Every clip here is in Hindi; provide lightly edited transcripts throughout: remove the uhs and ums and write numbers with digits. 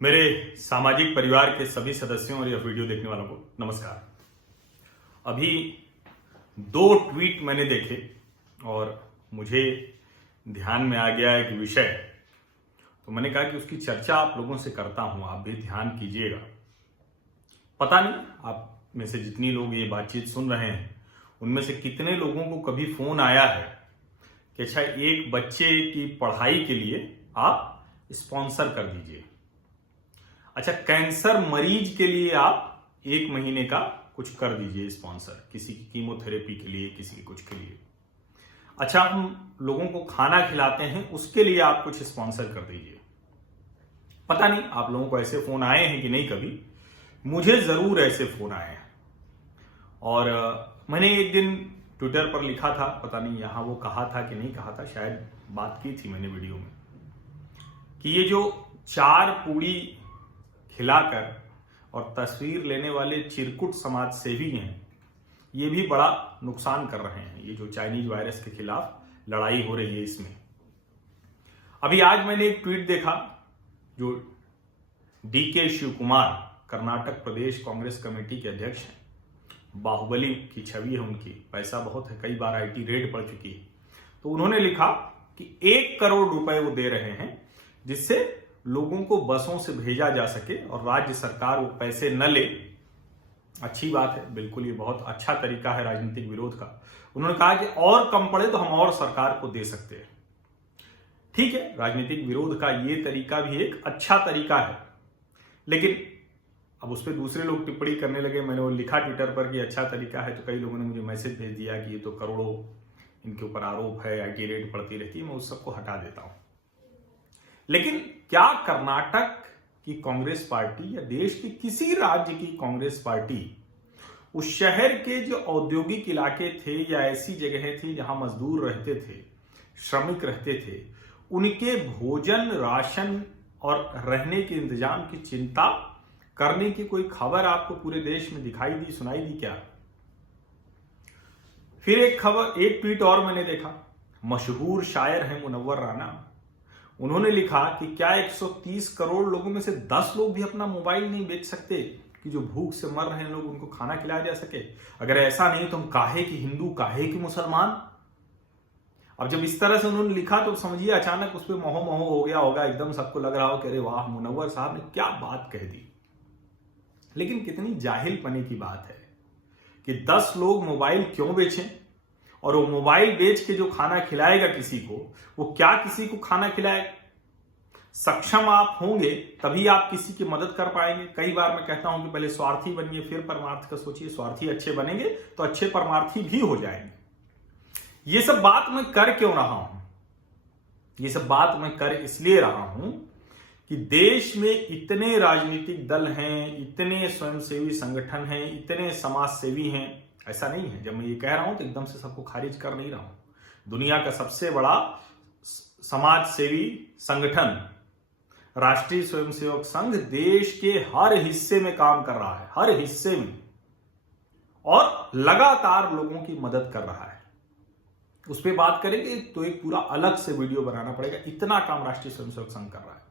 मेरे सामाजिक परिवार के सभी सदस्यों और यह वीडियो देखने वालों को नमस्कार। अभी 2 ट्वीट मैंने देखे और मुझे ध्यान में आ गया एक विषय, तो मैंने कहा कि उसकी चर्चा आप लोगों से करता हूं, आप भी ध्यान कीजिएगा। पता नहीं आप में से जितनी लोग ये बातचीत सुन रहे हैं उनमें से कितने लोगों को कभी फोन आया है कि अच्छा एक बच्चे की पढ़ाई के लिए आप स्पॉन्सर कर दीजिए, अच्छा कैंसर मरीज के लिए आप 1 महीने का कुछ कर दीजिए स्पॉन्सर, किसी की कीमोथेरेपी के लिए, किसी के कुछ के लिए, अच्छा हम लोगों को खाना खिलाते हैं उसके लिए आप कुछ स्पॉन्सर कर दीजिए। पता नहीं आप लोगों को ऐसे फोन आए हैं कि नहीं, कभी मुझे जरूर ऐसे फोन आए हैं। और मैंने एक दिन ट्विटर पर लिखा था, पता नहीं यहां वो कहा था कि नहीं कहा था, शायद बात की थी मैंने वीडियो में, कि ये जो 4 पूड़ी खिलाकर और तस्वीर लेने वाले चिरकुट समाज सेवी हैं, ये भी बड़ा नुकसान कर रहे हैं। ये जो चाइनीज वायरस के खिलाफ लड़ाई हो रही है इसमें। अभी आज मैंने एक ट्वीट देखा जो डीके शिव कुमार, कर्नाटक प्रदेश कांग्रेस कमेटी के अध्यक्ष हैं, बाहुबली की छवि है उनकी, पैसा बहुत है, कई बार आईटी रेड पड़ चुकी है। तो उन्होंने लिखा कि 1 करोड़ रुपए वो दे रहे हैं जिससे लोगों को बसों से भेजा जा सके और राज्य सरकार वो पैसे न ले। अच्छी बात है, बिल्कुल ये बहुत अच्छा तरीका है राजनीतिक विरोध का। उन्होंने कहा कि और कम पड़े तो हम और सरकार को दे सकते हैं। ठीक है, राजनीतिक विरोध का ये तरीका भी एक अच्छा तरीका है, लेकिन अब उस पर दूसरे लोग टिप्पणी करने लगे। मैंने वो लिखा ट्विटर पर कि अच्छा तरीका है, तो कई लोगों ने मुझे मैसेज भेज दिया कि ये तो करोड़ों इनके ऊपर आरोप है, आईटी रेड पड़ती रहती है, मैं उस सबको हटा देता हूं। लेकिन क्या कर्नाटक की कांग्रेस पार्टी या देश के किसी राज्य की कांग्रेस पार्टी उस शहर के जो औद्योगिक इलाके थे या ऐसी जगहें थी जहां मजदूर रहते थे, श्रमिक रहते थे, उनके भोजन, राशन और रहने के इंतजाम की चिंता करने की कोई खबर आपको पूरे देश में दिखाई दी, सुनाई दी क्या? फिर एक खबर, एक ट्वीट और मैंने देखा। मशहूर शायर हैं मुनव्वर राना, उन्होंने लिखा कि क्या 130 करोड़ लोगों में से 10 लोग भी अपना मोबाइल नहीं बेच सकते कि जो भूख से मर रहे हैं लोग उनको खाना खिलाया जा सके? अगर ऐसा नहीं तो हम काहे कि हिंदू, काहे कि मुसलमान? अब जब इस तरह से उन्होंने लिखा तो समझिए अचानक उस पर मोह हो गया होगा, एकदम सबको लग रहा हो कि अरे वाह, मुनव्वर साहब ने क्या बात कह दी। लेकिन कितनी जाहिलपने की बात है कि 10 लोग मोबाइल क्यों बेचें, और वो मोबाइल बेच के जो खाना खिलाएगा किसी को, वो क्या किसी को खाना खिलाएगा? सक्षम आप होंगे तभी आप किसी की मदद कर पाएंगे। कई बार मैं कहता हूं कि पहले स्वार्थी बनिए फिर परमार्थ का सोचिए। स्वार्थी अच्छे बनेंगे तो अच्छे परमार्थी भी हो जाएंगे। ये सब बात मैं कर क्यों रहा हूं? ये सब बात मैं कर इसलिए रहा हूं कि देश में इतने राजनीतिक दल हैं, इतने स्वयंसेवी संगठन हैं, इतने समाज सेवी हैं। ऐसा नहीं है, जब मैं ये कह रहा हूं तो एकदम से सबको खारिज कर नहीं रहा हूं। दुनिया का सबसे बड़ा समाज सेवी संगठन राष्ट्रीय स्वयंसेवक संघ देश के हर हिस्से में काम कर रहा है, हर हिस्से में, और लगातार लोगों की मदद कर रहा है। उस पर बात करेंगे तो एक पूरा अलग से वीडियो बनाना पड़ेगा, इतना काम राष्ट्रीय स्वयंसेवक संघ कर रहा है।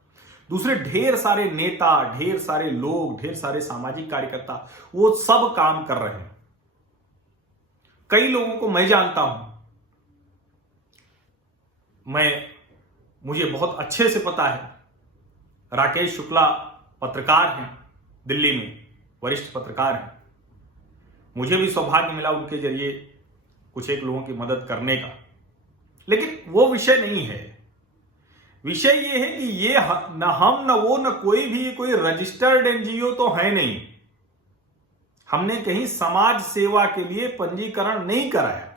दूसरे ढेर सारे नेता, ढेर सारे लोग, ढेर सारे सामाजिक कार्यकर्ता, वो सब काम कर रहे हैं। कई लोगों को मैं जानता हूं, मुझे बहुत अच्छे से पता है। राकेश शुक्ला पत्रकार हैं, दिल्ली में वरिष्ठ पत्रकार हैं। मुझे भी सौभाग्य मिला उनके जरिए कुछ एक लोगों की मदद करने का, लेकिन वो विषय नहीं है। विषय ये है कि ये न हम न वो न कोई भी कोई रजिस्टर्ड एनजीओ तो है नहीं। हमने कहीं समाज सेवा के लिए पंजीकरण नहीं कराया।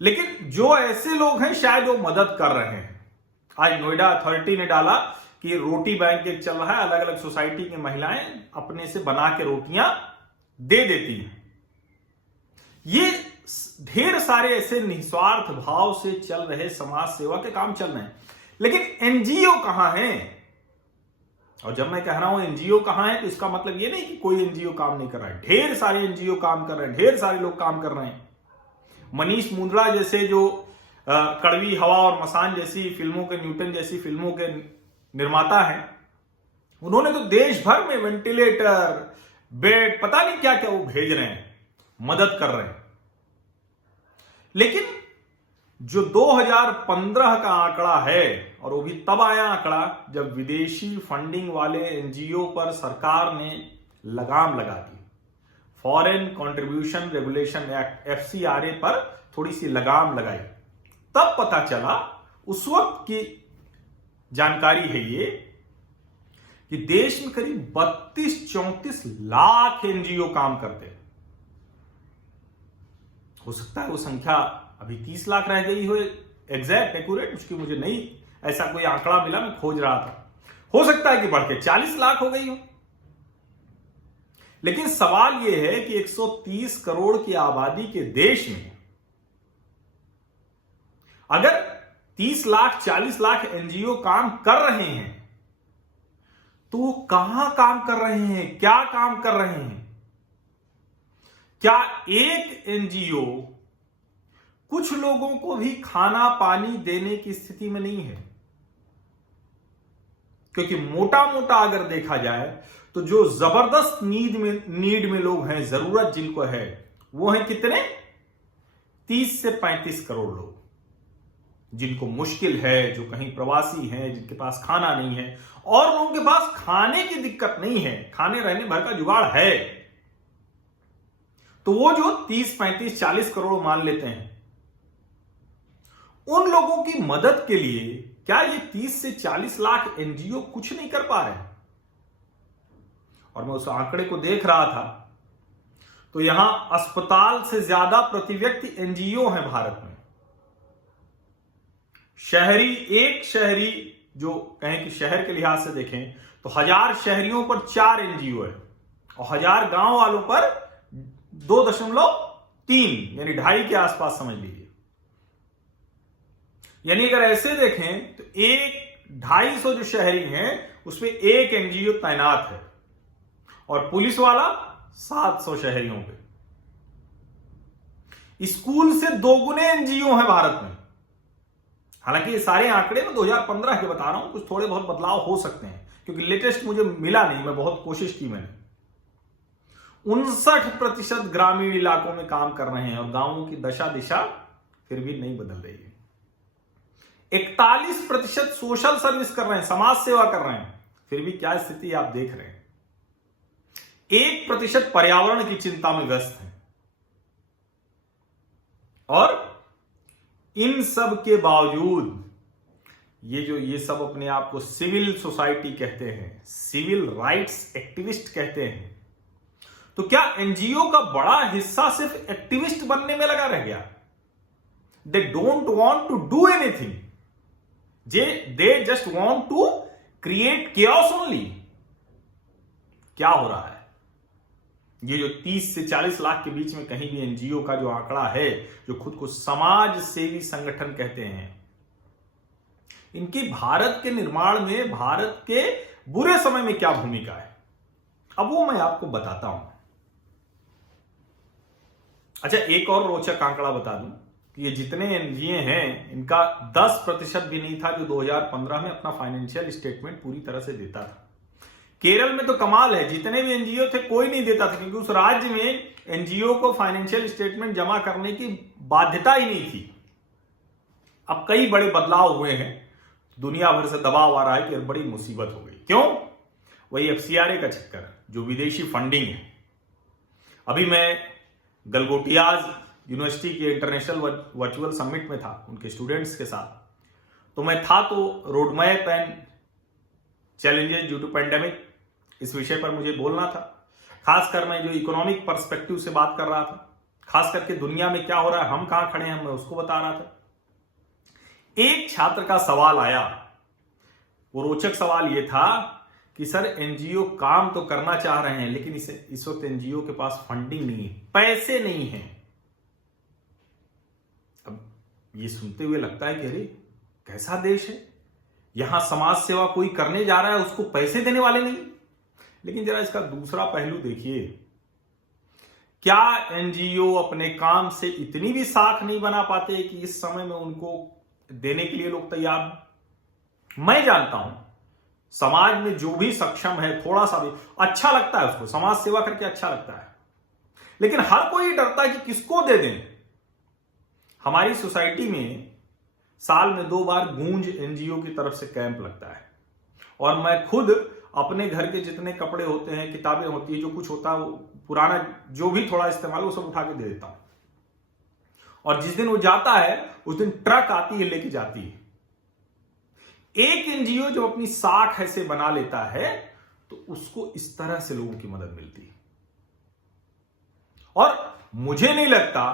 लेकिन जो ऐसे लोग हैं शायद वो मदद कर रहे हैं। आज नोएडा अथॉरिटी ने डाला कि रोटी बैंक एक चल रहा है, अलग अलग सोसाइटी की महिलाएं अपने से बना के रोटियां दे देती हैं। ये ढेर सारे ऐसे निस्वार्थ भाव से चल रहे समाज सेवा के काम चल रहे हैं, लेकिन एनजीओ कहां है? और जब मैं कह रहा हूं एनजीओ कहां है तो इसका मतलब ये नहीं कि कोई एनजीओ काम नहीं कर रहा है। ढेर सारे एनजीओ काम कर रहे हैं, ढेर सारे लोग काम कर रहे हैं। मनीष मुंदड़ा जैसे जो कड़वी हवा और मसान जैसी फिल्मों के, न्यूटन जैसी फिल्मों के निर्माता हैं, उन्होंने तो देश भर में वेंटिलेटर, बेड, पता नहीं क्या क्या वो भेज रहे हैं, मदद कर रहे हैं। लेकिन जो 2015 का आंकड़ा है, और वो भी तब आया आंकड़ा जब विदेशी फंडिंग वाले एनजीओ पर सरकार ने लगाम लगा दी, foreign contribution regulation act FCRA पर थोड़ी सी लगाम लगाई, तब पता चला, उस वक्त की जानकारी है ये, कि देश में करीब 32-34 लाख एनजीओ काम करते हैं। हो सकता है वो संख्या अभी 30 लाख रह गई हो, एग्जैक्ट एक्यूरेट उसकी मुझे नहीं ऐसा कोई आंकड़ा मिला, मैं खोज रहा था। हो सकता है कि बढ़ के 40 लाख हो गई हो। लेकिन सवाल यह है कि 130 करोड़ की आबादी के देश में अगर 30 लाख 40 लाख एनजीओ काम कर रहे हैं, तो वो कहां काम कर रहे हैं, क्या काम कर रहे हैं? क्या एक एनजीओ कुछ लोगों को भी खाना पानी देने की स्थिति में नहीं है? क्योंकि मोटा मोटा अगर देखा जाए तो जो जबरदस्त नीड में लोग हैं, जरूरत जिनको है, वो है कितने? 30 से 35 करोड़ लोग, जिनको मुश्किल है, जो कहीं प्रवासी हैं, जिनके पास खाना नहीं है, और लोगों के पास खाने की दिक्कत नहीं है, खाने रहने भर का जुगाड़ है। तो वो जो 30, 35, 40 करोड़ मान लेते हैं, उन लोगों की मदद के लिए क्या ये 30 से 40 लाख एनजीओ कुछ नहीं कर पा रहे? और मैं उस आंकड़े को देख रहा था, तो यहां अस्पताल से ज्यादा प्रति व्यक्ति एनजीओ हैं भारत में। एक शहरी जो कहें कि शहर के लिहाज से देखें तो 1000 शहरियों पर 4 एनजीओ है, और 1000 गांव वालों पर 2.3 यानी 2.5 के आसपास समझ लीजिए। यानी अगर ऐसे देखें तो 250 जो शहरी हैं उसमें एक एनजीओ तैनात है, और पुलिस वाला 700 शहरियों पे। स्कूल से 2 गुने एनजीओ हैं भारत में। हालांकि ये सारे आंकड़े मैं 2015 के बता रहा हूं, कुछ थोड़े बहुत बदलाव हो सकते हैं, क्योंकि लेटेस्ट मुझे मिला नहीं, मैं बहुत कोशिश की मैंने। 59% ग्रामीण इलाकों में काम कर रहे हैं, और गांवों की दशा दिशा फिर भी नहीं बदल रही है। 41% सोशल सर्विस कर रहे हैं, समाज सेवा कर रहे हैं, फिर भी क्या स्थिति आप देख रहे हैं। 1% पर्यावरण की चिंता में व्यस्त हैं। और इन सब के बावजूद ये सब अपने आप को सिविल सोसाइटी कहते हैं, सिविल राइट्स एक्टिविस्ट कहते हैं, तो क्या एनजीओ का बड़ा हिस्सा सिर्फ एक्टिविस्ट बनने में लगा रह गया? They don't want to do anything, they just want to create chaos only. क्या हो रहा है? ये जो 30 से 40 लाख के बीच में कहीं भी एनजीओ का जो आंकड़ा है, जो खुद को समाज सेवी संगठन कहते हैं, इनकी भारत के निर्माण में, भारत के बुरे समय में क्या भूमिका है, अब वो मैं आपको बताता हूं। अच्छा, एक और रोचक आंकड़ा बता दूं कि ये जितने एनजीओ हैं, इनका 10% भी नहीं था जो 2015 में अपना फाइनेंशियल स्टेटमेंट पूरी तरह से देता था। केरल में तो कमाल है, जितने भी एनजीओ थे कोई नहीं देता था, क्योंकि उस राज्य में एनजीओ को फाइनेंशियल स्टेटमेंट जमा करने की बाध्यता ही नहीं थी। अब कई बड़े बदलाव हुए हैं, दुनिया भर से दबाव आ रहा है कि बड़ी मुसीबत हो गई। क्यों? वही FCRA का चक्कर, जो विदेशी फंडिंग है। अभी मैं गलगोटियाज यूनिवर्सिटी के इंटरनेशनल वर्चुअल समिट में था उनके स्टूडेंट्स के साथ, तो मैं था तो road map and challenges due to pandemic, इस विषय पर मुझे बोलना था। खासकर मैं जो इकोनॉमिक पर्सपेक्टिव से बात कर रहा था, खास करके दुनिया में क्या हो रहा है, हम कहां खड़े हैं, मैं उसको बता रहा था। एक छात्र का सवाल आया, वो रोचक सवाल ये था कि सर एनजीओ काम तो करना चाह रहे हैं, लेकिन इस वक्त एनजीओ के पास फंडिंग नहीं है, पैसे नहीं है। अब ये सुनते हुए लगता है कि अरे कैसा देश है, यहां समाज सेवा कोई करने जा रहा है, उसको पैसे देने वाले नहीं। लेकिन जरा इसका दूसरा पहलू देखिए, क्या एनजीओ अपने काम से इतनी भी साख नहीं बना पाते कि इस समय में उनको देने के लिए लोग तैयार हैं? मैं जानता हूं समाज में जो भी सक्षम है, थोड़ा सा भी अच्छा लगता है उसको, समाज सेवा करके अच्छा लगता है, लेकिन हर कोई डरता है कि किसको दे दें। हमारी सोसाइटी में साल में 2 बार गूंज एनजीओ की तरफ से कैंप लगता है, और मैं खुद अपने घर के जितने कपड़े होते हैं, किताबें होती है, जो कुछ होता है, वो पुराना जो भी थोड़ा इस्तेमाल वो सब उठा के दे देता हूं। और जिस दिन वो जाता है उस दिन ट्रक आती है, लेके जाती है। एक एनजीओ जो अपनी साख ऐसे बना लेता है तो उसको इस तरह से लोगों की मदद मिलती है। और मुझे नहीं लगता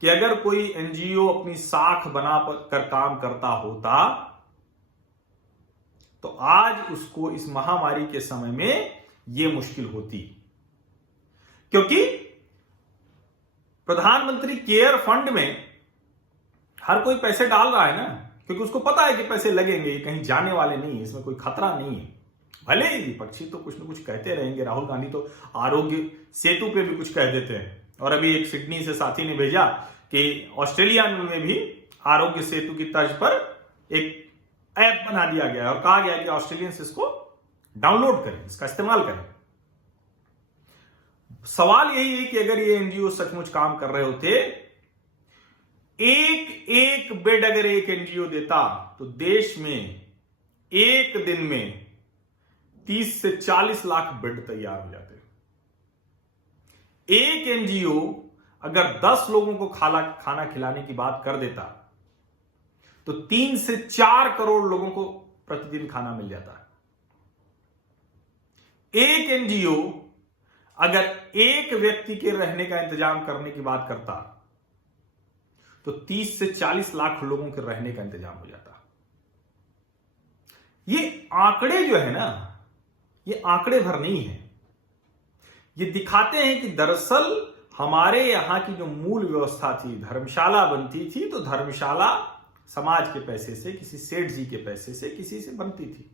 कि अगर कोई एनजीओ अपनी साख बना कर काम करता होता तो आज उसको इस महामारी के समय में यह मुश्किल होती, क्योंकि प्रधानमंत्री केयर फंड में हर कोई पैसे डाल रहा है ना, क्योंकि उसको पता है कि पैसे लगेंगे, कहीं जाने वाले नहीं है, इसमें कोई खतरा नहीं है। भले ही विपक्षी तो कुछ ना कुछ कहते रहेंगे, राहुल गांधी तो आरोग्य सेतु पे भी कुछ कह देते हैं, और अभी एक सिडनी से साथी ने भेजा कि ऑस्ट्रेलिया में भी आरोग्य सेतु की तर्ज पर एक ऐप बना दिया गया और कहा गया कि ऑस्ट्रेलियंस इसको डाउनलोड करें, इसका इस्तेमाल करें। सवाल यही है कि अगर ये एनजीओ सचमुच काम कर रहे होते, एक बेड अगर एक एनजीओ देता तो देश में एक दिन में 30 से 40 लाख बेड तैयार हो जाते। एक एनजीओ अगर 10 लोगों को खाना खिलाने की बात कर देता तो 3 से 4 करोड़ लोगों को प्रतिदिन खाना मिल जाता। एक एनजीओ अगर एक व्यक्ति के रहने का इंतजाम करने की बात करता तो 30 से 40 लाख लोगों के रहने का इंतजाम हो जाता। ये आंकड़े जो है ना, ये आंकड़े भर नहीं है, ये दिखाते हैं कि दरअसल हमारे यहां की जो मूल व्यवस्था थी, धर्मशाला बनती थी तो धर्मशाला समाज के पैसे से, किसी सेठ जी के पैसे से, किसी से बनती थी।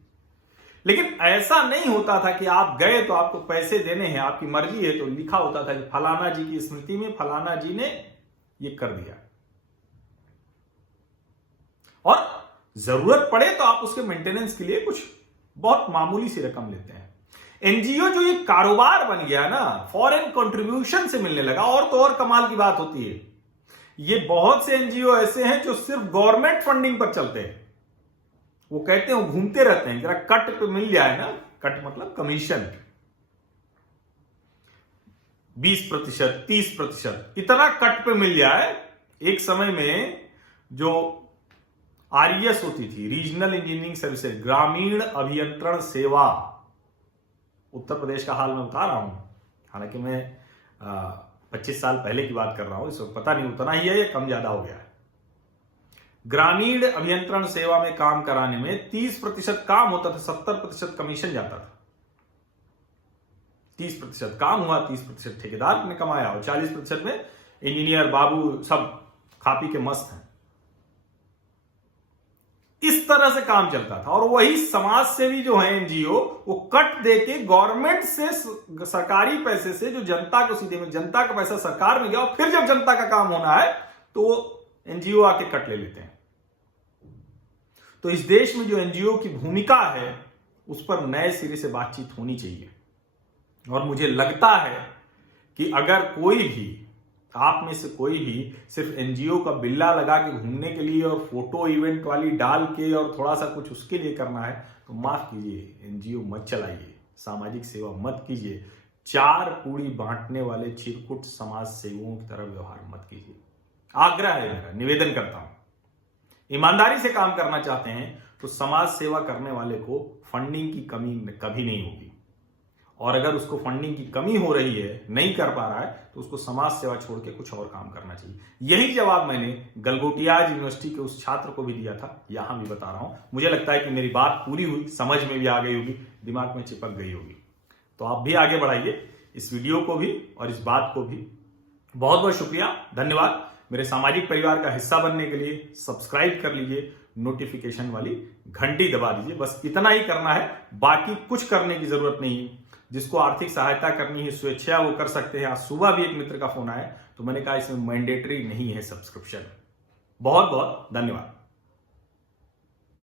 लेकिन ऐसा नहीं होता था कि आप गए तो आपको पैसे देने हैं, आपकी मर्जी है, तो लिखा होता था कि फलाना जी की स्मृति में फलाना जी ने ये कर दिया, और जरूरत पड़े तो आप उसके मेंटेनेंस के लिए कुछ बहुत मामूली सी रकम लेते हैं। एनजीओ जो ये कारोबार बन गया ना, फॉरेन कंट्रीब्यूशन से मिलने लगा, और तो और कमाल की बात होती है, ये बहुत से एनजीओ ऐसे हैं जो सिर्फ गवर्नमेंट फंडिंग पर चलते हैं। वो कहते हैं, वो घूमते रहते हैं, जरा कट पे मिल जाए ना, कट मतलब कमीशन 20%, 30%, इतना कट पे मिल जाए। एक समय में जो आरईएस होती थी, रीजनल इंजीनियरिंग सर्विसेज, ग्रामीण अभियंत्रण सेवा, उत्तर प्रदेश का हाल मैं बता रहा हूं, हालांकि मैं 25 साल पहले की बात कर रहा हूं, इस वक्त पता नहीं उतना ही है या कम ज्यादा हो गया है। ग्रामीण अभियंत्रण सेवा में काम कराने में 30% काम होता था, 70% कमीशन जाता था। 30% काम हुआ, 30% ठेकेदार ने कमाया, और 40% में इंजीनियर बाबू सब खा पी के मस्त हैं। इस तरह से काम चलता था। और वही समाज सेवी जो है एनजीओ, वो कट देके गवर्नमेंट से, सरकारी पैसे से, जो जनता को सीधे में, जनता का पैसा सरकार में गया, और फिर जब जनता का काम होना है तो वो एनजीओ आके कट ले लेते हैं। तो इस देश में जो एनजीओ की भूमिका है उस पर नए सिरे से बातचीत होनी चाहिए। और मुझे लगता है कि अगर कोई भी, आप में से कोई भी सिर्फ एनजीओ का बिल्ला लगा के घूमने के लिए और फोटो इवेंट वाली डाल के और थोड़ा सा कुछ उसके लिए करना है, तो माफ कीजिए, एनजीओ मत चलाइए, सामाजिक सेवा मत कीजिए, 4 पूड़ी बांटने वाले चिरकुट समाज सेवकों की तरह व्यवहार मत कीजिए। आग्रह है मेरा, निवेदन करता हूं, ईमानदारी से काम करना चाहते हैं तो समाज सेवा करने वाले को फंडिंग की कमी कभी नहीं होगी, और अगर उसको फंडिंग की कमी हो रही है, नहीं कर पा रहा है, तो उसको समाज सेवा छोड़ के कुछ और काम करना चाहिए। यही जवाब मैंने गलगोटियाज यूनिवर्सिटी के उस छात्र को भी दिया था, यहां भी बता रहा हूं। मुझे लगता है कि मेरी बात पूरी हुई, समझ में भी आ गई होगी, दिमाग में चिपक गई होगी। तो आप भी आगे बढ़ाइए इस वीडियो को भी और इस बात को भी। बहुत बहुत शुक्रिया, धन्यवाद। मेरे सामाजिक परिवार का हिस्सा बनने के लिए सब्सक्राइब कर लीजिए, नोटिफिकेशन वाली घंटी दबा दीजिए, बस इतना ही करना है, बाकी कुछ करने की जरूरत नहीं है। जिसको आर्थिक सहायता करनी है स्वेच्छा वो कर सकते हैं। आज सुबह भी एक मित्र का फोन आया तो मैंने कहा इसमें मैंडेटरी नहीं है सब्सक्रिप्शन। बहुत बहुत धन्यवाद।